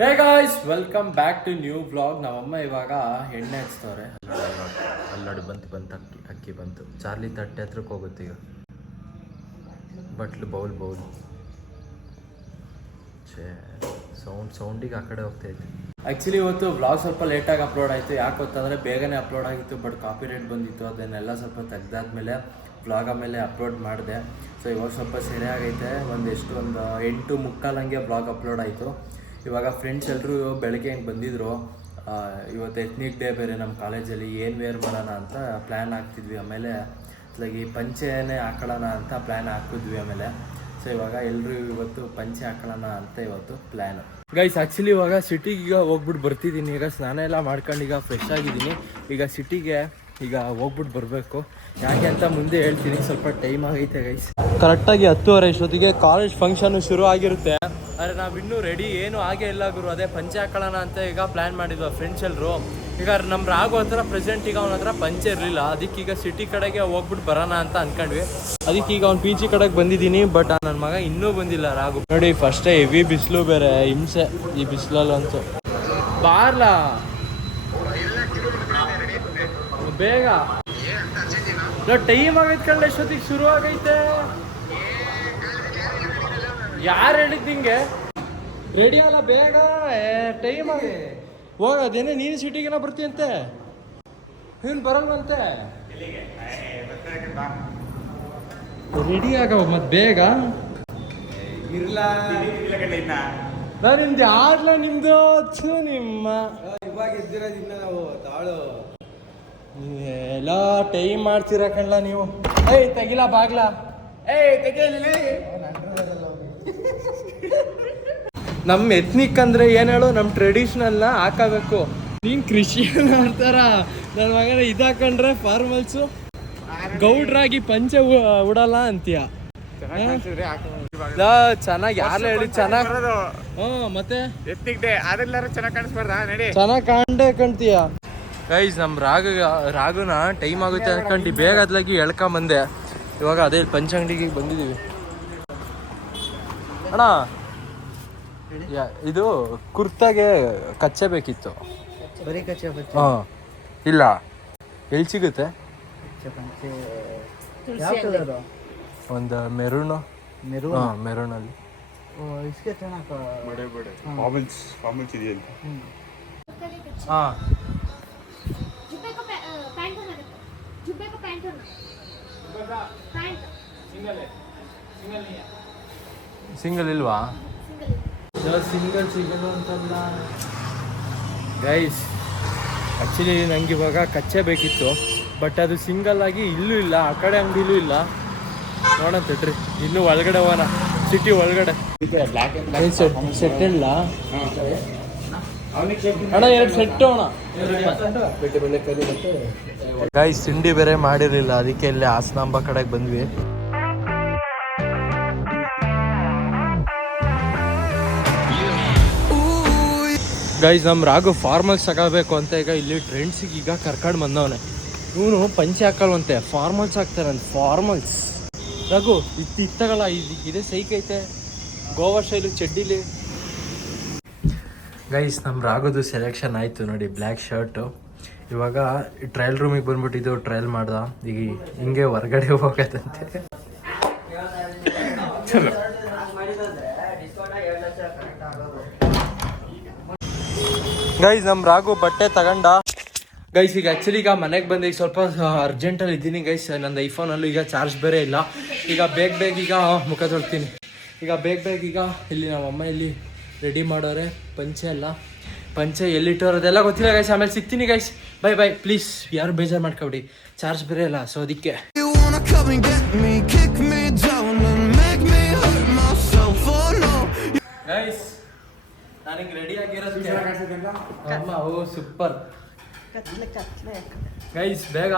Hey guys, welcome back to new vlog. ನಮ್ಮಮ್ಮ ಇವಾಗ ಎಣ್ಣೆ ಹಚ್ತವ್ರೆ. ಅಲ್ಲೋಡಿ ಬಂತು ಅಕ್ಕಿ ಬಂತು. ಚಾರ್ಲಿ ತಟ್ಟೆ ಹತ್ರಕ್ಕೆ ಹೋಗುತ್ತೆ ಈಗ. ಬಟ್ಲು ಬೌಲ್ ಛೇ, ಸೌಂಡಿಗೆ ಆ ಕಡೆ ಹೋಗ್ತಾಯಿತ್ತು. ಆ್ಯಕ್ಚುಲಿ ಇವತ್ತು ವ್ಲಾಗ್ ಸ್ವಲ್ಪ ಲೇಟಾಗಿ ಅಪ್ಲೋಡ್ ಆಯಿತು. ಯಾಕೆ ಗೊತ್ತಂದರೆ ಬೇಗನೆ ಅಪ್ಲೋಡ್ ಆಗಿತ್ತು, ಬಟ್ ಕಾಪಿ ರೇಟ್ ಬಂದಿತ್ತು. ಅದನ್ನೆಲ್ಲ ಸ್ವಲ್ಪ ತೆಗ್ದಾದ್ಮೇಲೆ ವ್ಲಾಗ ಮೇಲೆ ಅಪ್ಲೋಡ್ ಮಾಡಿದೆ. ಸೊ ಇವಾಗ ಸ್ವಲ್ಪ ಸರಿಯಾಗೈತೆ. ಒಂದು 8:45 ಹಂಗೆ ವ್ಲಾಗ್ ಅಪ್ಲೋಡ್ ಆಯಿತು. ಇವಾಗ ಫ್ರೆಂಡ್ಸ್ ಎಲ್ಲರೂ ಬೆಳಗ್ಗೆ ಹೆಂಗೆ ಬಂದಿದ್ರು. ಇವತ್ತು ಎತ್ನಿಕ್ ಡೇ ಬೇರೆ ನಮ್ಮ ಕಾಲೇಜಲ್ಲಿ. ಏನು ವೇರ್ ಮಾಡೋಣ ಅಂತ ಪ್ಲ್ಯಾನ್ ಹಾಕ್ತಿದ್ವಿ. ಆಮೇಲೆ ಈ ಪಂಚೆನೇ ಹಾಕೊಳ್ಳೋಣ ಅಂತ ಪ್ಲ್ಯಾನ್ ಹಾಕಿದ್ವಿ ಆಮೇಲೆ. ಸೊ ಇವಾಗ ಎಲ್ಲರೂ ಇವತ್ತು ಪಂಚೆ ಹಾಕೊಳ್ಳೋಣ ಅಂತ ಇವತ್ತು ಪ್ಲ್ಯಾನ್. ಗೈಸ್, ಆ್ಯಕ್ಚುಲಿ ಇವಾಗ ಸಿಟಿಗೆ ಈಗ ಹೋಗ್ಬಿಟ್ಟು ಬರ್ತಿದ್ದೀನಿ. ಈಗ ಸ್ನಾನ ಎಲ್ಲ ಮಾಡ್ಕೊಂಡು ಈಗ ಫ್ರೆಶ್ ಆಗಿದ್ದೀನಿ. ಈಗ ಸಿಟಿಗೆ ಈಗ ಹೋಗ್ಬಿಟ್ಟು ಬರಬೇಕು. ಯಾಕೆ ಅಂತ ಮುಂದೆ ಹೇಳ್ತೀನಿ. ಸ್ವಲ್ಪ ಟೈಮ್ ಆಗೈತೆ ಗೈಸ್. ಕರೆಕ್ಟಾಗಿ 10:30 ಇಷ್ಟೊತ್ತಿಗೆ ಕಾಲೇಜ್ ಫಂಕ್ಷನ್ನು ಶುರು ಆಗಿರುತ್ತೆ. ಆದರೆ ನಾವು ಇನ್ನೂ ರೆಡಿ ಏನೂ ಆಗೇ ಇಲ್ಲ ಗುರು. ಅದೇ ಪಂಚೆ ಹಾಕೊಳ್ಳೋಣ ಅಂತ ಈಗ ಪ್ಲ್ಯಾನ್ ಮಾಡಿದ್ವಿ ಫ್ರೆಂಡ್ಸ್ ಎಲ್ಲರೂ. ಈಗ ನಮ್ಮ ರಾಘು ಹತ್ರ ಪ್ರೆಸೆಂಟ್ ಈಗ ಅವನ ಹತ್ರ ಪಂಚೆ ಇರಲಿಲ್ಲ. ಅದಕ್ಕೀಗ ಸಿಟಿ ಕಡೆಗೆ ಹೋಗ್ಬಿಟ್ಟು ಬರೋಣ ಅಂತ ಅಂದ್ಕೊಂಡ್ವಿ. ಅದಕ್ಕೀಗ ಅವ್ನು ಪಿ ಜಿ ಕಡೆಗೆ ಬಂದಿದ್ದೀನಿ. ಬಟ್ ನನ್ನ ಮಗ ಇನ್ನೂ ಬಂದಿಲ್ಲ ರಾಘು. ನೋಡಿ, ಫಸ್ಟೇ ಹೆವಿ ಬಿಸಿಲು ಬೇರೆ, ಹಿಂಸೆ ಈ ಬಿಸಿಲಲ್ಲಂತೂ. ಬಾರ್ಲಾ ಬೇಗ, ಟೈಮ್ ಆಗೈತೆ ಕಳ್ಳ. ಎಷ್ಟೊತ್ತಿಗೆ ಶುರು ಆಗೈತೆ? ಯಾರು ಹೇಳಿದ್ದು ನಿಂಗೆ? ರೆಡಿ ಅಲ್ಲ ಬೇಗ, ಟೈಮ್ ಆಗಿ ಹೋಗೋದೇನೆ. ನೀನು ಸಿಟಿಗೆನ ಬರ್ತೀಯಂತೆ, ನೀನು ಬರಲ್ವಂತೆ. ರೆಡಿ ಆಗ ಮತ್ತೆ ಬೇಗ. ನಾನು ನಿಮ್ದು ಯಾರ್ಲ ನಿಮ್ದು ನಿಮ್ಮ ಇವಾಗ ಎದ್ದಿರೋದಿನ್ನ ನಾವು ತಾಳು ಎಲ್ಲ ಟೈಮ್ ಮಾಡ್ತೀರ ಕಣ್ಲ ನೀವು. ಏಯ್ ತೆಗಿಲ ಬಾಗ್ಲ, ಏಯ್ ತೆಗಿಲಿ. ನಮ್ಮ ಎತ್ನಿಕ್ ಅಂದ್ರೆ ಏನು ಹೇಳು, ನಮ್ಮ ಟ್ರೆಡಿಷನಲ್ನ ಹಾಕಬೇಕು. ನೀನು ಕ್ರಿಶ್ಚಿಯನ್ ಆಡ್ತಾರ, ನನ್ನ ಮಗನ ಇದಾಕೊಂಡ್ರೆ ಫಾರ್ಮಲ್ಸು ಗೌಡ್ರಾಗಿ ಪಂಚೆ ಉಡಲ್ಲ ಅಂತೀಯ. ಚೆನ್ನಾಗಿ ಯಾರು ಹೇಳಿ ಚೆನ್ನಾಗಿ. ಮತ್ತೆ ಎತ್ನಿಕ್ ಡೇ ಅದೆಲ್ಲರೂ ಚೆನ್ನಾಗಿ ಕಾಣಿಸ್ಬಾರ್ದ? ನಡಿ, ಚೆನ್ನಾಗಿ ಕಾಣ್ತೀಯ. ಗೈಸ್, ನಮ್ಮ ರಾಗುನ ಟೈಮ್ ಆಗುತ್ತೆ ಅನ್ಕೊಂಡು ಬೇಗ ಅದ್ಲಾಗಿ ಎಳ್ಕೊಂಬಂದೆ. ಇವಾಗ ಅದೇ ಪಂಚಂಗಡಿಗೆ ಬಂದಿದ್ದೀವಿ. ಅಣ್ಣ, ಇದು ಕುರ್ತಾಗೆ ಕಚ್ಚೆ ಬೇಕಿತ್ತು. ಹಾಂ, ಇಲ್ಲ ಎಲ್ಲಿ ಸಿಗುತ್ತೆ? ಒಂದು ಮೆರೂನು. ಹಾಂ, ಮೆರೂನಲ್ಲಿ. ಹಾಂ, ಸಿಂಗಲ್ ಇಲ್ವಾ? ಸಿಂಗಲ್ ಸಿಗಲ್ಲ ಅಂತಲ್ಲ ಗೈಸ್. ಆ್ಯಕ್ಚುಲಿ ನಂಗೆ ಇವಾಗ ಕಚ್ಚೆ ಬೇಕಿತ್ತು, ಬಟ್ ಅದು ಸಿಂಗಲ್ ಆಗಿ ಇಲ್ಲೂ ಇಲ್ಲ, ಆ ಕಡೆ ಅಂಗಡಿಲೂ ಇಲ್ಲ. ನೋಡೋಣ ತಡ್ರಿ, ಇನ್ನೂ ಒಳಗಡೆ ಹೋಗೋಣ, ಸಿಟಿ ಒಳಗಡೆ. ಸೆಟ್ ಇಲ್ಲ ಅಣ್ಣ, 2 ಸೆಟ್ ಅಣ್ಣ. ಗೈಸ್, ತಿಂಡಿ ಬೇರೆ ಮಾಡಿರಲಿಲ್ಲ, ಅದಕ್ಕೆ ಇಲ್ಲಿ ಹಾಸನಾಂಬ ಕಡೆಗೆ ಬಂದ್ವಿ. ಗೈಸ್, ನಮ್ಮ ರಾಘು ಫಾರ್ಮಲ್ಸ್ ತಗೋಬೇಕು ಅಂತ ಈಗ ಇಲ್ಲಿ ಟ್ರೆಂಡ್ಸಿಗೆ ಈಗ ಕರ್ಕೊಂಡು ಬಂದವನೆ. ಇವನು ಪಂಚೆ ಹಾಕಲ್ವಂತೆ, ಫಾರ್ಮಲ್ಸ್ ಹಾಕ್ತಾರಂತೆ. ಫಾರ್ಮಲ್ಸ್ ರಾಘು ಇತ್ತಗಲ್ಲ, ಇದೇ ಸೈಕೈತೆ ಗೋವಾ ಸ್ಟೈಲು ಚಡ್ಡಿಲಿ. ಗೈಸ್, ನಮ್ಮ ರಾಘುದು ಸೆಲೆಕ್ಷನ್ ಆಯಿತು ನೋಡಿ, ಬ್ಲ್ಯಾಕ್ ಶರ್ಟು. ಇವಾಗ ಟ್ರಯಲ್ ರೂಮಿಗೆ ಬಂದ್ಬಿಟ್ಟಿದ್ದು, ಟ್ರಯಲ್ ಮಾಡ್ದ. ಈಗ ಹಿಂಗೆ ಹೊರಗಡೆ ಹೋಗತ್ತಂತೆ. ಗೈಸ್, ನಮ್ಮ ರಾಘು ಬಟ್ಟೆ ತಗೊಂಡ. ಗೈಸ್, ಈಗ ಆ್ಯಕ್ಚುಲಿ ಈಗ ಮನೆಗೆ ಬಂದು ಈಗ ಸ್ವಲ್ಪ ಅರ್ಜೆಂಟಲ್ಲಿ ಇದ್ದೀನಿ ಗೈಸ್. ನಂದು ಐಫೋನಲ್ಲೂ ಈಗ ಚಾರ್ಜ್ ಬೇರೆ ಇಲ್ಲ. ಈಗ ಬೇಗ ಈಗ ಮುಖ ತೊಳ್ತೀನಿ. ಈಗ ಬೇಗ ಈಗ ಇಲ್ಲಿ ನಮ್ಮಮ್ಮ ಇಲ್ಲಿ ರೆಡಿ ಮಾಡೋರೆ ಪಂಚೆ ಎಲ್ಲ. ಪಂಚೆ ಎಲ್ಲಿಟ್ಟೋರೋದೆಲ್ಲ ಗೊತ್ತಿಲ್ಲ ಗೈಸ್. ಆಮೇಲೆ ಸಿಗ್ತೀನಿ ಗೈಸ್. ಬೈ ಪ್ಲೀಸ್, ಯಾರು ಬೇಜಾರು ಮಾಡ್ಕೊಬಿಡಿ, ಚಾರ್ಜ್ ಬೇರೆ ಇಲ್ಲ. ಸೊ ಅದಕ್ಕೆ ಗೈಸ್, ನನಗೆ ರೆಡಿ ಆಗಿರೋದಕ್ಕೆ ಅಮ್ಮ, ಓ ಸೂಪರ್ ಗೈಸ್. ಬೇಗ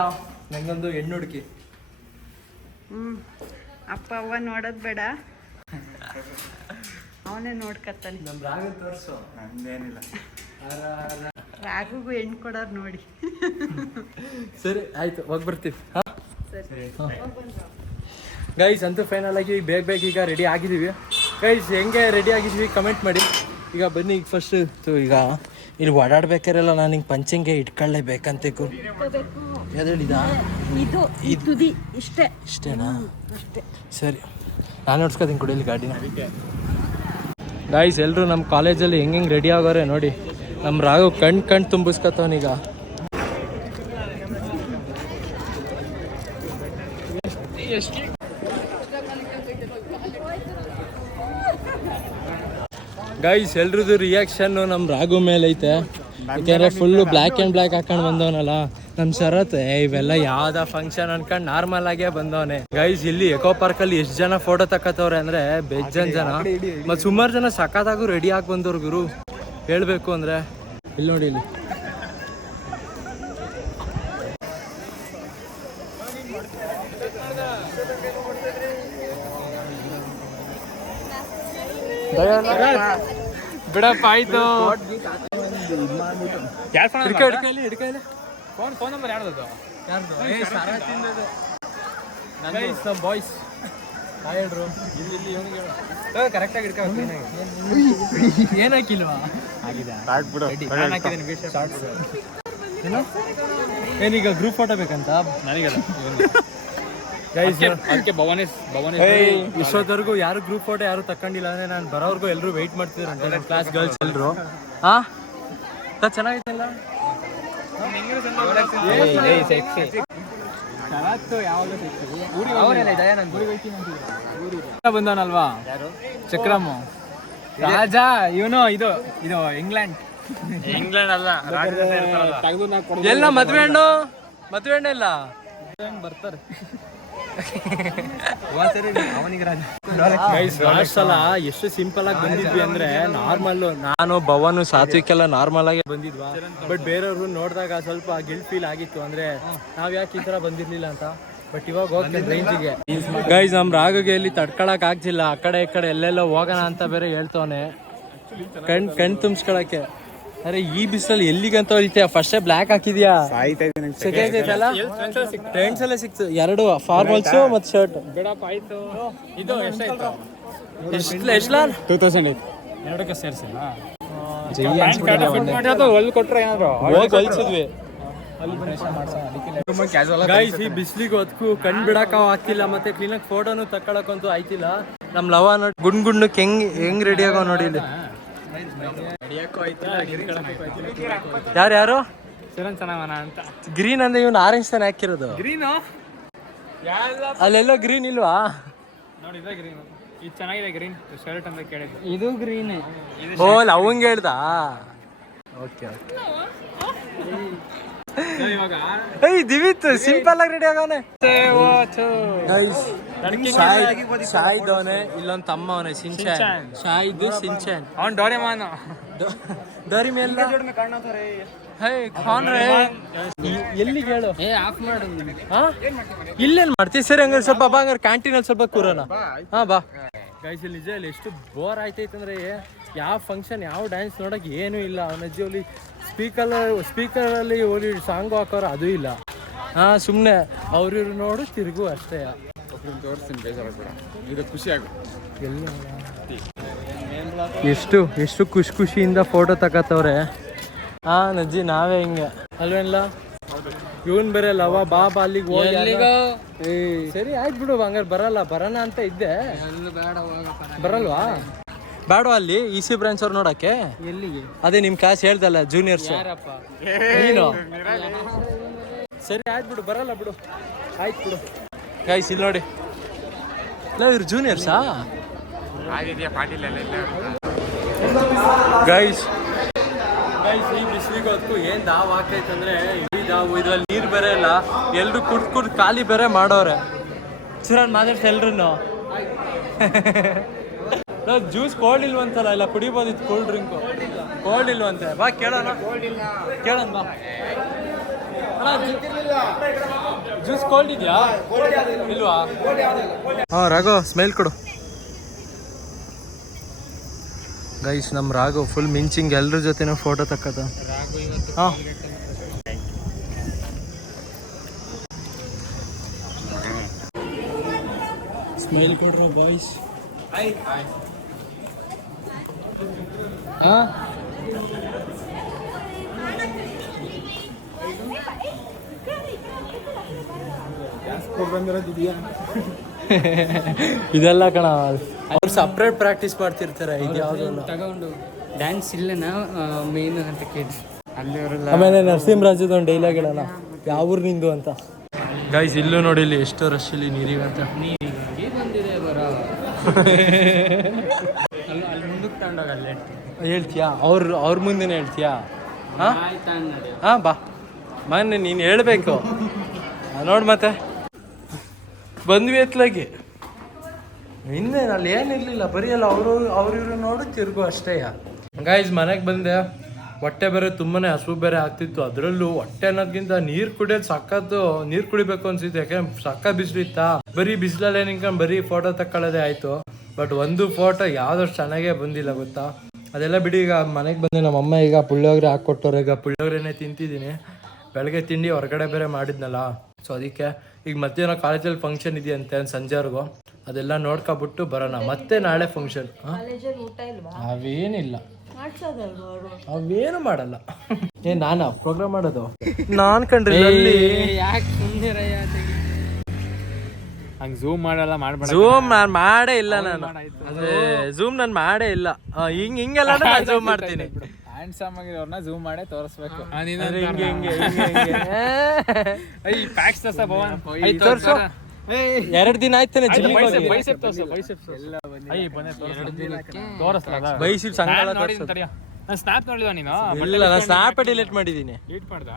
ನಂಗೊಂದು ಹೆಣ್ಣು ಹುಡುಕಿ. ಅಪ್ಪ ಅವ್ವ ನೋಡೋದು ಬೇಡ, ಅವನೇ ನೋಡ್ಕತ್ತಾನೆ. ನಮ್ಮ ರಾಘು ತೋರಿಸು, ನಂದೇನಿಲ್ಲ. ರಾಘುಗೂ ಹೆಣ್ಣು ಕೊಡೋರು ನೋಡಿ. ಸರಿ ಆಯ್ತು, ಹೋಗಿ ಬರ್ತೀವಿ. ಗೈಸ್, ಅಂತೂ ಫೈನಲ್ ಆಗಿ ಬೇಗ ಈಗ ರೆಡಿ ಆಗಿದ್ದೀವಿ. ಗೈಸ್, ಹೆಂಗೆ ರೆಡಿ ಆಗಿದ್ವಿ ಕಮೆಂಟ್ ಮಾಡಿ. ಈಗ ಬನ್ನಿ ಈಗ ಫಸ್ಟ್ ಈಗ ಇಲ್ಲಿ ಓಡಾಡ್ಬೇಕಾರೆಲ್ಲ ನಾನು ಹಿಂಗೆ ಪಂಚಿಂಗೆ ಇಟ್ಕೊಳ್ಳೇಬೇಕಂತೇಕು ಹೇಳಿದ ಇದು ಈ ತುದಿ ಇಷ್ಟೇ. ಇಷ್ಟೇನಾ? ಅಷ್ಟೇ. ಸರಿ, ನಾನು ನೋಡ್ಸ್ಕೊತೀನಿ ಕುಡಿಯಲ್ಲಿ ಗಾಡಿನ. ಗಾಯ್ಸ್ ಎಲ್ಲರೂ ನಮ್ಮ ಕಾಲೇಜಲ್ಲಿ ಹೆಂಗೆ ರೆಡಿ ಆಗೋರೆ ನೋಡಿ. ನಮ್ಮ ರಾಘು ಕಣ್ ತುಂಬಿಸ್ಕೊತವನೀಗ. ಗೈಸ್ ಎಲ್ರದ್ದು ರಿಯಾಕ್ಷನ್ನು ನಮ್ಮ ರಾಘು ಮೇಲೆ ಐತೆ. ಯಾಕೆಂದರೆ ಫುಲ್ಲು ಬ್ಲ್ಯಾಕ್ ಆ್ಯಂಡ್ ಬ್ಲ್ಯಾಕ್ ಹಾಕೊಂಡು ಬಂದವನಲ್ಲ ನಮ್ಮ ಶರತ್. ಇವೆಲ್ಲ ಯಾವ್ದ ಫಂಕ್ಷನ್ ಅನ್ಕೊಂಡು ನಾರ್ಮಲ್ ಆಗೇ ಬಂದವನೆ. ಗೈಸ್ ಇಲ್ಲಿ ಎಕೋ ಪಾರ್ಕಲ್ಲಿ ಎಷ್ಟು ಜನ ಫೋಟೋ ತಕ್ಕತ್ತವ್ರೆ ಅಂದರೆ ಬೆಜ್ಜನ್ ಜನ. ಮತ್ತು ಸುಮಾರು ಜನ ಸಖತ್ತಾಗೂ ರೆಡಿ ಆಗಿ ಬಂದವ್ರು ಗುರು ಹೇಳಬೇಕು ಅಂದರೆ. ಇಲ್ಲಿ ನೋಡಿ ಇಲ್ಲಿ ಬಿಡಪ್ಪ ಆಯ್ತು. ಫೋನ್ ನಂಬರ್ ಯಾರ್ದು? ಬಾಯ್ಸ್ ಹೇಳ್ರು ಕರೆಕ್ಟಾಗಿ ಏನಾಕಿಲ್ವಾ? ಏನೀಗ ಗ್ರೂಪ್ ಫೋಟೋ ಬೇಕಂತ ನನಗೆ. ಇಷ್ಟೊತ್ತವರೆಗೂ ಯಾರು ಗ್ರೂಪ್ ಫೋಟೋ ಯಾರು ತಕೊಂಡಿಲ್ಲ ಅಂದ್ರೆ ನಾನು ಬರೋರ್ಗು ಎಲ್ಲರೂ ವೆಯ್ಟ್ ಮಾಡ್ತಿದ್ರು ನನ್ನ ಕ್ಲಾಸ್ ಗರ್ಲ್ಸ್ ಎಲ್ಲರೂ. ಚೆನ್ನಾಗಿತ್ತಲ್ಲ ಬಂದವನಲ್ವಾ ಚಕ್ರಮ್ಮ ರಾಜ. ಇವನು ಇದು ಇಂಗ್ಲೆಂಡ್ ಅಲ್ಲ ಎಲ್ಲ ಮದ್ವೆ ಹಣ್ಣು ಇಲ್ಲ ಬರ್ತಾರೆ. ಲಾಸ್ಟ್ ಸಲ ಎಷ್ಟು ಸಿಂಪಲ್ ಆಗಿ ಬಂದಿದ್ವಿ ಅಂದ್ರೆ ನಾರ್ಮಲ್, ನಾನು ಭವನು ಸಾತ್ವಿಕೆಲ್ಲ ನಾರ್ಮಲ್ ಆಗಿ ಬಂದಿದ್ವಾ. ಬಟ್ ಬೇರೆಯವ್ರು ನೋಡಿದಾಗ ಸ್ವಲ್ಪ ಗಿಲ್ಟ್ ಫೀಲ್ ಆಗಿತ್ತು, ಅಂದ್ರೆ ನಾವ್ ಯಾಕೆ ಈ ತರ ಬಂದಿರ್ಲಿಲ್ಲ ಅಂತ. ಬಟ್ ಇವಾಗ ಹೋಗ್ತೀನಿ ರೇಂಜಿಗೆ. ಗೈಸ್ ನಮ್ ರಾಘಗೆ ಇಲ್ಲಿ ತಡ್ಕೊಳಕ್ ಆಗ್ತಿಲ್ಲ, ಆ ಕಡೆ ಈ ಕಡೆ ಎಲ್ಲೆಲ್ಲ ಹೋಗೋಣ ಅಂತ ಬೇರೆ ಹೇಳ್ತವನೆ ಕಣ್ ತುಂಬಿಸ್ಕೊಳಕ್ಕೆ. ಅರೆ ಈ ಬಿಸಿಲಲ್ಲಿ ಎಲ್ಲಿಗಂತ ಹೊಲಿತೀಯ? ಫಸ್ಟೇ ಬ್ಲ್ಯಾಕ್ ಹಾಕಿದ್ಯಾ? ಟ್ರೆಂಡ್ಸ್ ಎಲ್ಲ ಸಿಕ್ತು, 2 ಫಾರ್ಮಲ್ಸ್ ಮತ್ತು ಶರ್ಟ್. ಬೇಡಪ್ಪ ಆಯ್ತು. ಇದು ಎಷ್ಟಾಯ್ತು? ಎಷ್ಟು 2008 ಎರಡಕ್ಕೆ ಸೇರಿಸಿಲ್ಲ. ಹೊಲ್ಸಿದ್ವಿ ಗೈಸ್. ಈ ಬಿಸಿಲಿಗೆ ಹೊತ್ಕು ಕಣ್ ಬಿಡಾಕ ಆಗ್ತಿಲ್ಲ, ಮತ್ತೆ ಕ್ಲೀನಾಗಿ ಫೋಟೋನು ತಕ್ಕೊಳಕ್ಕಂತೂ ಆಯ್ತಿಲ್ಲ. ನಮ್ ಲವ ನೋಡಿ ಗುಂಡ್ಗುಂಡಕ್ಕೆ ಹೆಂಗ್ ರೆಡಿ ಆಗೋ ನೋಡಿ ಇಲ್ಲಿ. ಯಾರು ಗ್ರೀನ್ ಅಂದ್ರೆ ಇವನು ಆರೆಂಜ್ ತಾನೆ ಹಾಕಿರೋದು. ಗ್ರೀನ್ ಅಲ್ಲೆಲ್ಲೋ ಗ್ರೀನ್ ಇಲ್ವಾ? ಇದು ಗ್ರೀನ್. ಓ ಅವಂಗ ಹೇಳ್ದ. ಓಕೆ ದಿವಿತ್ ಸಿಂಪಲ್ ಆಗಿ ರೆಡಿ ಆಗವನೆ. ಶಾಹಿದವನೆ, ಇಲ್ಲೊಂದು ತಮ್ಮ ಅವನೇ ಸಿಂಚಾನ್. ಶಾಹಿದ್ ಸಿಂಚಾನ್, ಅವನ್ ಡೋರೆಮಾನ್. ಡೋರಿಮೇಲ್ ಎಲ್ಲಿಗೆ ಹೇಳು? ಇಲ್ಲೇನ್ ಮಾಡ್ತೀವಿ? ಸರಿ ಹಂಗಾರೆ ಸ್ವಲ್ಪ ಬಾ, ಹಂಗಾರೆ ಕ್ಯಾಂಟೀನಲ್ಲಿ ಸ್ವಲ್ಪ ಕೂರೋಣ. ಬಾ ಗೈಸ್. ಇಲ್ಲಿ ನಿಜ ಇಲ್ಲಿ ಎಷ್ಟು ಬೋರ್ ಆಯ್ತೈತಂದ್ರೆ ಯಾವ ಫಂಕ್ಷನ್ ಯಾವ ಡ್ಯಾನ್ಸ್ ನೋಡಕ್ ಏನೂ ಇಲ್ಲ. ಅವನ ಅಜ್ಜಿ ಅಲ್ಲಿ ಸ್ಪೀಕರಲ್ಲಿ ಓಲಿ ಸಾಂಗು ಹಾಕೋರು ಅದು ಇಲ್ಲ. ಸುಮ್ಮನೆ ಅವ್ರಿವ್ರು ನೋಡು ತಿರುಗು ಅಷ್ಟೇ. ಎಷ್ಟು ಖುಷಿಯಿಂದ ಫೋಟೋ ತಗತ್ತವ್ರೆ. ನಜ್ಜಿ ನಾವೇ ಹಿಂಗೆ ಅಲ್ವೇನಲ್ಲ. ಇವನ್ ಬೇರೆ ಲವ ಬಾಬಾ ಅಲ್ಲಿಗೆ ಹೋಗಿ. ಸರಿ ಆಯ್ತು ಬಿಡು, ಹಂಗಾರೆ ಬರೋಣ ಅಂತ ಇದ್ದೆ. ಬರಲ್ವಾ? ಬೇಡವಾ ಅಲ್ಲಿ ಇಸಿ ಬ್ರಾಂಚ್ ಅವ್ರು ನೋಡಕ್ಕೆ? ಎಲ್ಲಿಗೆ? ಅದೇ ನಿಮ್ ಕ್ಲಾಸ್ ಹೇಳ್ದಲ್ಲ ಜೂನಿಯರ್ಸ್. ನೀನು? ಸರಿ ಆಯ್ತು ಬಿಡು, ಬರಲ್ಲ ಬಿಡು. ಆಯ್ತು ಬಿಡು ಗೈಸ್. ಇಲ್ಲಿ ನೋಡಿ, ಇವ್ರು ಜೂನಿಯರ್ಸಾ ಗೈಸ್. ಈ ಬಿಸಿಲಿಗೆ ಹೊತ್ತು ಏನ್ ದಾವ್ ಆಗ್ತೈತಂದ್ರೆ ಇಡೀ ದಾವು. ಇದ್ರಲ್ಲಿ ನೀರ್ ಬೇರೆ ಇಲ್ಲ, ಎಲ್ರು ಕುಡ್ ಖಾಲಿ ಬೇರೆ ಮಾಡೋರೆ. ಚಿರಾನ್ ಮಾತಾಡ್ಸ ಎಲ್ರು. ಜ್ಯೂಸ್ ಕೋಲ್ಡ್ ಇಲ್ವಂತಲ್ಲ, ಇಲ್ಲ ಕುಡಿಬೋದಿತ್ತು ಕೂಲ್ ಡ್ರಿಂಕು. ಕೋಲ್ಡ್ ಇಲ್ವಂತೆ. ಬಾ ಕೇಳೋಣ ಬಾ. ಜ್ಯೂಸ್ ಕೋಲ್ಡ್ ಇದೆಯಾ ಇಲ್ವಾ? ರಾಘವ್ ಸ್ಮೈಲ್ ಕೊಡು. ಗೈಸ್ ನಮ್ಮ ರಾಘವ್ ಫುಲ್ ಮಿಂಚಿಂಗ್, ಎಲ್ರ ಜೊತೆನೂ ಫೋಟೋ ತಕ್ಕದ. ಸ್ಮೈಲ್ ಕೊಡ್ರು ಬಾಯ್ಸ್. ಇದೆಲ್ಲ ಕಣ ಅವ್ರು ಸಪ್ರೇಟ್ ಪ್ರಾಕ್ಟೀಸ್ ಮಾಡ್ತಿರ್ತಾರೆ. ಇದು ಯಾವ್ದು ತಗೊಂಡು ಡ್ಯಾನ್ಸ್ ಇಲ್ಲನ ಮೇನ್ ಅಂತ ಕೇಳಿ ಅಲ್ಲಿವರೆಲ್ಲ. ಆಮೇಲೆ ನರಸಿಂಹರಾಜದ ಒಂದು ಡೈಲಾಗ್ ಹೇಳೋಣ, ಯಾವ ಊರು ನಿಂದು ಅಂತ. ಗೈಸ್ ಇಲ್ಲೂ ನೋಡಿ ಇಲ್ಲಿ ಎಷ್ಟು ರಶ್ ಇಲ್ಲಿ ನೀರಿಗಂತ. ನೀರಿಗೆ ಬಂದಿದೆ ಬರ ಅಲ್ಲಿ ಮುಂದಕ್ಕೆ ತಗೊಂಡೋಗ ಅಲ್ಲೇ ಹೇಳ್ತೀಯಾ? ಅವ್ರ ಮುಂದೆನೇ ಹೇಳ್ತೀಯಾ? ಆಯ್ತಾ ನೋಡಿ. ಹಾಂ ಬಾ ಮೊನ್ನೆ ನೀನು ಹೇಳ್ಬೇಕು ನೋಡಿ. ಮತ್ತೆ ಬಂದ್ವಿ ಎತ್ಲಾಗಿ ಇನ್ನೇನು ಅಲ್ಲಿ ಏನಿರಲಿಲ್ಲ, ಬರೀ ಅಲ್ಲ ಅವ್ರಿವ್ರು ನೋಡು ತಿರ್ಗು ಅಷ್ಟೇ. ಗೈಸ್ ಮನೆಗೆ ಬಂದೆ, ಹೊಟ್ಟೆ ಬೇರೆ ತುಂಬಾನೇ ಹಸು ಬೇರೆ ಆಗ್ತಿತ್ತು. ಅದರಲ್ಲೂ ಹೊಟ್ಟೆ ಅನ್ನೋದ್ಕಿಂತ ನೀರು ಕುಡಿಯೋದು ಸಖತ್ತು, ನೀರು ಕುಡಿಬೇಕು ಅನ್ಸಿತ್ತು. ಯಾಕೆಂದ್ರೆ ಸಖತ್ ಬಿಸಿಲು ಇತ್ತಾ, ಬರೀ ಬಿಸಿಲಲ್ಲೇ ನಿಂತ್ಕೊಂಡು ಬರೀ ಫೋಟೋ ತಕ್ಕೊಳ್ಳೋದೇ ಆಯಿತು. ಬಟ್ ಒಂದು ಫೋಟೋ ಯಾವುದಷ್ಟು ಚೆನ್ನಾಗೇ ಬಂದಿಲ್ಲ ಗೊತ್ತಾ. ಅದೆಲ್ಲ ಬಿಡಿ. ಈಗ ಮನೆಗೆ ಬಂದೆ, ನಮ್ಮಮ್ಮ ಈಗ ಪುಳಿಯೋಗರೆ ಹಾಕ್ಕೊಟ್ಟವ್ರೆ. ಈಗ ಪುಳಿಯೋಗರೆನೇ ತಿಂತಿದ್ದೀನಿ. ಬೆಳಗ್ಗೆ ತಿಂಡಿ ಹೊರಗಡೆ ಬೇರೆ ಮಾಡಿದ್ನಲ್ಲ, ಸೊ ಅದಕ್ಕೆ ಈಗ ಮಧ್ಯಾಹ್ನ ಕಾಲೇಜಲ್ಲಿ ಫಂಕ್ಷನ್ ಇದೆಯಂತೆ ಸಂಜೆವರೆಗೂ. ಅದೆಲ್ಲ ನೋಡ್ಕೊಬಿಟ್ಟು ಬರೋಣ. ಮತ್ತೆ ನಾಳೆ ಫಂಕ್ಷನ್. ಅವೇನಿಲ್ಲ, ಅವೇನು ಮಾಡಲ್ಲ. ನಾನಾ ಪ್ರೋಗ್ರಾಮ್ ಮಾಡೋದು? ನಾನ್ ಕಂಡ್ರಿ ಅಲ್ಲಿ ಯಾಕೆ ಸುಮ್ಮನೆ ಹಂಗೆ ಝೂಮ್ ಮಾಡಲ್ಲ, ಮಾಡ್ಬೇಡ. ಝೂಮ್ ನಾನು ಮಾಡೇ ಇಲ್ಲ. ನಾನು ಝೂಮ್ ನಾನು ಮಾಡೇ ಇಲ್ಲ. ಹಿಂಗೆಲ್ಲ ನಾನು ಝೂಮ್ ಮಾಡ್ತೀನಿ. ಹ್ಯಾಂಡ್ಸಮ್ ಆಗಿರೋರ್ನ ಝೂಮ್ ಮಾಡೇ ತೋರಿಸ್ಬೇಕು. ಎರಡು ದಿನ ಆಯ್ತಾನೆ ಸ್ನಾಪ್ ನೋಡಿದ ನೀನು? ಇಲ್ಲ, ನಾನು ಸ್ನಾಪ್ ಡಿಲೀಟ್ ಮಾಡಿದ್ದೀನಿ. ಲೀಟ್ ಮಾಡ್ದ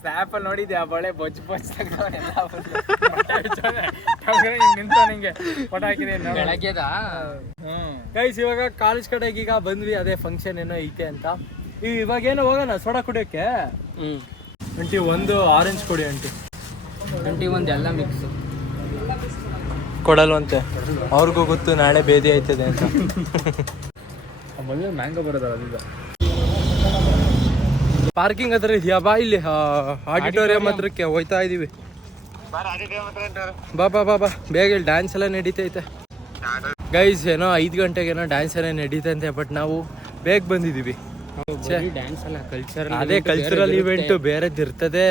ಸ್ನಾಪ್ ಅಲ್ಲಿ ನೋಡಿದ್ಯಾ? ಬಳೆ ಬೊಚ್ಚ ನಿಂತ ನಿಂಗೆ ಫೋಟೋ ಹಾಕಿದೀನಿ ಬೆಳಗ್ಗೆದ. ಗೈಸ್ ಇವಾಗ ಕಾಲೇಜ್ ಕಡೆಗೆ ಈಗ ಬಂದ್ವಿ. ಅದೇ ಫಂಕ್ಷನ್ ಏನೋ ಐತೆ ಅಂತ. ಇವಾಗ ಏನೋ ಹೋಗೋಣ ಸೋಡಾ ಕುಡಿಯೋಕ್ಕೆ. ಆಂಟಿ ಒಂದು ಆರೆಂಜ್ ಕೊಡಿ ಆಂಟಿ. 21 ಎಲ್ಲ ಮಿಕ್ಸ್ ಕೊಡಲ್ವಂತೆ. ಅವ್ರಿಗೂ ಗೊತ್ತು ನಾಳೆ ಬೇದಿ ಆಯ್ತದೆ ಅಂತ. ಮೊದಲು ಮ್ಯಾಂಗೋ ಬರೋದಲ್ಲ. ಪಾರ್ಕಿಂಗ್ ಹತ್ರ ಇದೆಯಾ? ಬಾ, ಇಲ್ಲಿ ಆಡಿಟೋರಿಯಂ ಹತ್ರಕ್ಕೆ ಹೋಯ್ತಾ ಇದೀವಿ. ಬಾ ಬಾ ಬಾ ಬಾ ಬೇಗ. ಇಲ್ಲಿ ಡ್ಯಾನ್ಸ್ ಎಲ್ಲ ನಡೀತೈತೆ ಗೈಸ್. ಏನೋ 5 ಗಂಟೆಗೆ ಏನೋ ಡ್ಯಾನ್ಸ್ ಎಲ್ಲ ನಡೀತಂತೆ. ಬಟ್ ನಾವು ಬೇಗ ಬಂದಿದೀವಿ. ಡ್ಯಾನ್ಸ್ ಅಲ್ಲ, ಕಲ್ಚರ್. ಅದೇ ಕಲ್ಚರಲ್ ಇವೆಂಟ್ ಬೇರೆದಿರ್ತದೆ.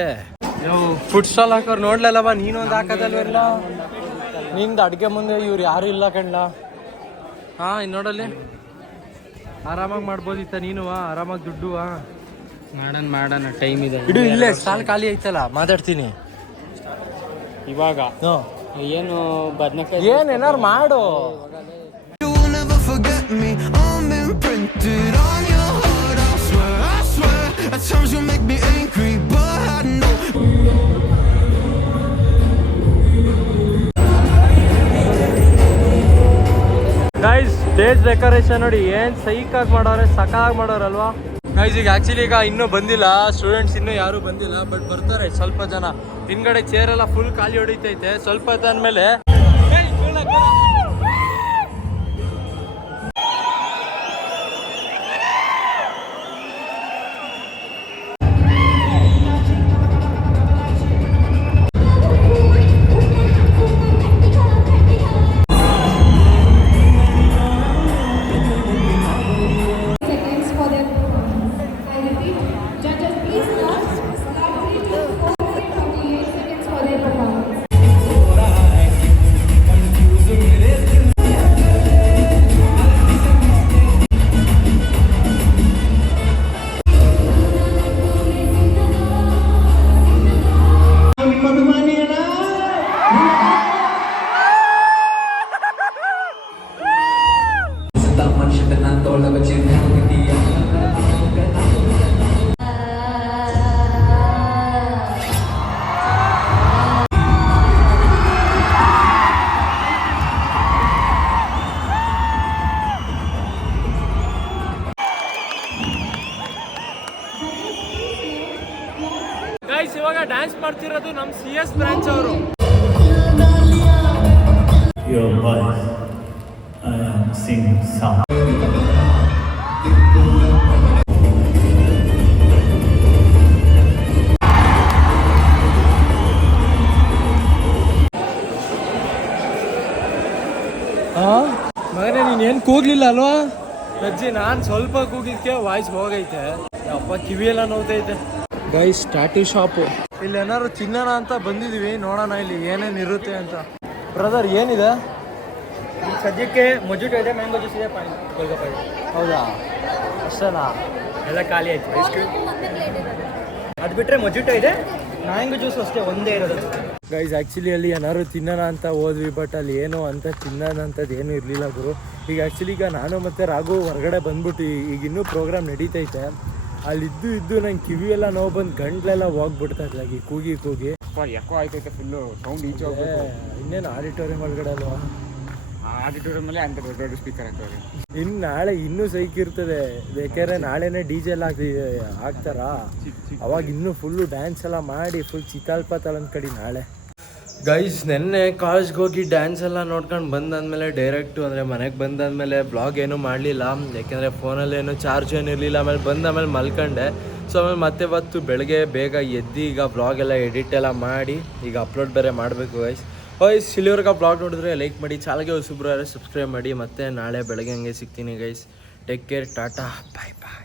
ಫುಡ್ ಸ್ಟಾಲ್ ಹಾಕೋರು ನೋಡ್ಲಲ್ಲವ, ನೀನೊಂದು ಹಾಕೋದಲ್ವೆಲ್ಲ. ನಿಂದು ಅಡ್ಗೆ ಮುಂದೆ ಇವ್ರು ಯಾರು ಇಲ್ಲ ಕಣ್ಣ. ಹಾ ನೋಡಲ್ಲಿ ಆರಾಮಾಗಿ ಮಾಡ್ಬೋದಿತ್ತ ನೀನು. ಆರಾಮಾಗಿ ದುಡ್ಡು ಮಾಡೋಣ ಟೈಮ್ ಇದೆ. ಇಡು, ಇಲ್ಲೇ ಸ್ಟಾಲ್ ಖಾಲಿ ಐತಲ್ಲ, ಮಾತಾಡ್ತೀನಿ ಇವಾಗ. ಏನು ಬದನೆಕಾಯಿ ಏನಾರು ಮಾಡು. ಗೈಸ್ ಸ್ಟೇಜ್ ಡೆಕೋರೇಷನ್ ನೋಡಿ ಏನ್ ಸೈಕಾಗಿ ಮಾಡೋರೆ, ಸಕಾಗಿ ಮಾಡೋರಲ್ವಾ ಗೈಸ್. ಈಗ ಆಕ್ಚುಲಿ ಈಗ ಇನ್ನೂ ಬಂದಿಲ್ಲ ಸ್ಟೂಡೆಂಟ್ಸ್, ಇನ್ನೂ ಯಾರು ಬಂದಿಲ್ಲ. ಬಟ್ ಬರ್ತಾರೆ ಸ್ವಲ್ಪ ಜನ. ಹಿಂದ್ಗಡೆ ಚೇರ್ ಎಲ್ಲ ಫುಲ್ ಖಾಲಿ ಹೊಡಿತೈತೆ. ಸ್ವಲ್ಪ ಹೊತ್ತಾದ್ಮೇಲೆ ಇವಾಗ ಡ್ಯಾನ್ಸ್ ಮಾಡ್ತಿರೋದು ನಮ್ಮ CS ಬ್ರಾಂಚ್ ಅವರು. Your voice, I am singing song. ಮಗನೇ ನೀನೇನು ಕೂಗ್ಲಿಲ್ಲ ಅಲ್ವಾ? ಅಜ್ಜಿ ನಾನು ಸ್ವಲ್ಪ ಕೂಗಿದ್ಕೆ ವಾಯ್ಸ್ ಹೋಗೈತೆ ಅಪ್ಪ ಕಿವಿಯೆಲ್ಲ ನೋವ್ತೈತೆ. ಗೈಸ್ ಸ್ಟ್ಯಾಟು ಶಾಪು, ಇಲ್ಲಿ ಏನಾದ್ರು ತಿನ್ನೋಣ ಅಂತ ಬಂದಿದೀವಿ, ನೋಡೋಣ ಇಲ್ಲಿ ಏನೇನು ಇರುತ್ತೆ ಅಂತ. ಬ್ರದರ್ ಏನಿದೆ ಸದ್ಯಕ್ಕೆ ಮೊಜಿಟೋ ಇದೆ, ಮ್ಯಾಂಗೋ ಜ್ಯೂಸ್ ಇದೆ, ಗೋಲ್ಗಪ್ಪ ಇದೆ. ಹೌದಾ ಅಷ್ಟೇನಾ? ಎಲ್ಲ ಖಾಲಿ ಆಯ್ತು. ಐಸ್ ಕ್ರೀಮ್ ಅದು ಬಿಟ್ಟರೆ ಮೊಜಿಟೋ ಇದೆ, ಮ್ಯಾಂಗೋ ಜ್ಯೂಸ್ ಅಷ್ಟೇ ಒಂದೇ ಇರೋದು. ಗೈಸ್ ಆ್ಯಕ್ಚುಲಿ ಅಲ್ಲಿ ಏನಾದ್ರು ತಿನ್ನೋಣ ಅಂತ ಹೋದ್ವಿ, ಬಟ್ ಅಲ್ಲಿ ಏನು ಅಂತ ತಿನ್ನೋದಂಥದ್ದು ಏನೂ ಇರಲಿಲ್ಲ ಗುರು. ಈಗ ನಾನು ಮತ್ತು ರಾಘು ಹೊರಗಡೆ ಬಂದ್ಬಿಟ್ಟು ಈಗ ಇನ್ನೂ ಪ್ರೋಗ್ರಾಮ್ ನಡೀತೈತೆ. ಅಲ್ಲಿ ಇದ್ದು ನಂಗೆ ಕಿವಿಯೆಲ್ಲ ನೋವು ಬಂದು ಗಂಟ್ಲೆಲ್ಲ ಹೋಗ್ಬಿಡ್ತೈತೆ ಈ ಕೂಗಿ ಯಾಕೋ ಆಯ್ತೈತೆ ಫುಲ್ಲು ಸೌಂಡ್ ಈಚೆ ಹೋಗ್ಬೇಕು. ಇನ್ನೇನು ಆಡಿಟೋರಿಯಂ ಒಳಗಡೆ ಅಲ್ವಾ? ಆಡಿಟೋರಿಯಮಲ್ಲೇ ಅಂತ ದೊಡ್ಡ ಸ್ಪೀಕರ್ ಅಂತವ್ರೆ. ಇನ್ನು ನಾಳೆ ಇನ್ನೂ ಸೈಕ್ ಇರ್ತದೆ, ಬೇಕಾದ್ರೆ ನಾಳೆನೇ DJ ಎಲ್ಲ ಹಾಕ್ತಾರಾ, ಅವಾಗ ಇನ್ನೂ ಫುಲ್ಲು ಡ್ಯಾನ್ಸ್ ಎಲ್ಲ ಮಾಡಿ ಫುಲ್ ಚಿತ್ತಾಲ್ಪತ್ತಲ್ಲ ಅಂದ್ಕಡಿ ನಾಳೆ. ಗೈಸ್ ನೆನ್ನೆ ಕಾಲೇಜ್ಗೆ ಹೋಗಿ ಡ್ಯಾನ್ಸ್ ಎಲ್ಲ ನೋಡ್ಕೊಂಡು ಬಂದಾದ್ಮೇಲೆ ಡೈರೆಕ್ಟು ಅಂದರೆ ಮನೆಗೆ ಬಂದಾದ್ಮೇಲೆ ಬ್ಲಾಗ್ ಏನೂ ಮಾಡಲಿಲ್ಲ, ಯಾಕೆಂದರೆ ಫೋನಲ್ಲೇನು ಚಾರ್ಜ್ ಏನು ಇರಲಿಲ್ಲ. ಆಮೇಲೆ ಬಂದಾದ್ಮೇಲೆ ಮಲ್ಕೊಂಡೆ. ಸೊ ಆಮೇಲೆ ಮತ್ತೆ ಇವತ್ತು ಬೆಳಗ್ಗೆ ಬೇಗ ಎದ್ದು ಈಗ ಬ್ಲಾಗ್ ಎಲ್ಲ ಎಡಿಟ್ ಎಲ್ಲ ಮಾಡಿ ಈಗ ಅಪ್ಲೋಡ್ ಬೇರೆ ಮಾಡಬೇಕು ಗೈಸ್. ಇಲ್ಲಿವರೆಗೆ ಬ್ಲಾಗ್ ನೋಡಿದ್ರೆ ಲೈಕ್ ಮಾಡಿ, ಚಾನಲ್ಗೆ ಹೊಸಬ್ರು ಯಾರು ಸಬ್ಸ್ಕ್ರೈಬ್ ಮಾಡಿ. ಮತ್ತೆ ನಾಳೆ ಬೆಳಗ್ಗೆ ಹಂಗೆ ಸಿಗ್ತೀನಿ ಗೈಸ್. ಟೇಕ್ ಕೇರ್, ಟಾಟಾ, ಬಾಯ್ ಬಾಯ್.